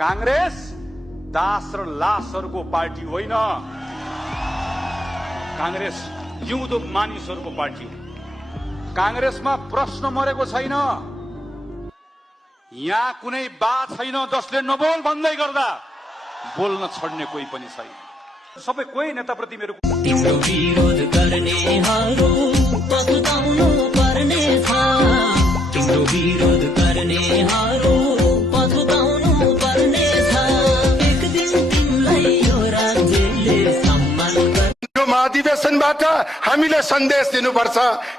कांग्रेस दास र लासहरूको पार्टी होइन, कांग्रेस जिउँदो मानिसहरूको पार्टी हो। कांग्रेसमा प्रश्न मरेको छैन। यहाँ कुनै बात छैन जसले नबोल भन्दै गर्दा बोल्न छोड्ने कोही पनि छैन। सबै कोही नेताप्रति मेरो तिम्रो विरोध गर्नेहरू पछुताउनु पर्ने छ। तिम्रो विरोध गर्नेहरू पछुताउनु पर्ने छ। एक दिन तिमीलाई यो राज्यले सम्मान गर्छ। यो महाधिवेशनबाट हामीले सन्देश दिनुपर्छ,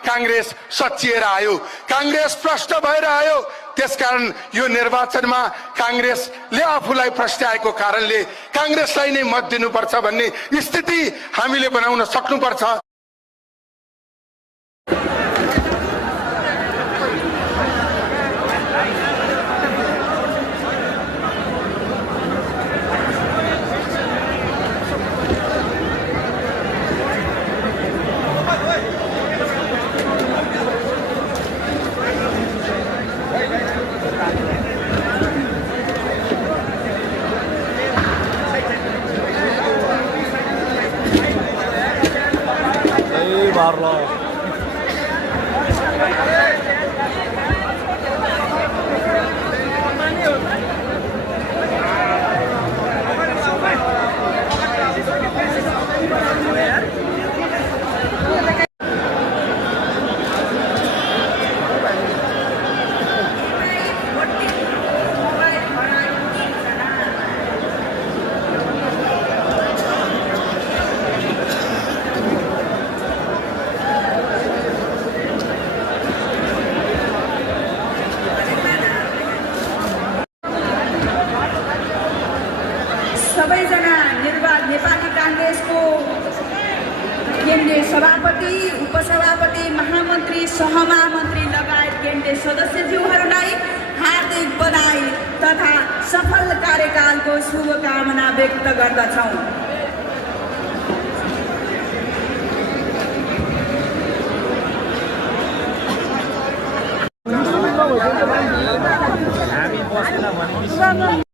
कांग्रेस सच्चिएर आयो, कांग्रेस प्रश्न भएर आयो। त्यसकारण यो निर्वाचनमा कांग्रेसले आफूलाई प्रस्ट्याएको कारणले कांग्रेसलाई नै मत दिनुपर्छ भन्ने स्थिति हामीले बनाउन सक्नुपर्छ। सबैजना नेपाली कांग्रेसको केन्द्रीय सभापति, उपसभापति, महामन्त्री, सहमहामन्त्री लगायत केन्द्रीय सदस्यज्यूहरूलाई हार्दिक बधाई तथा सफल कार्यकालको शुभकामना व्यक्त गर्दछौँ।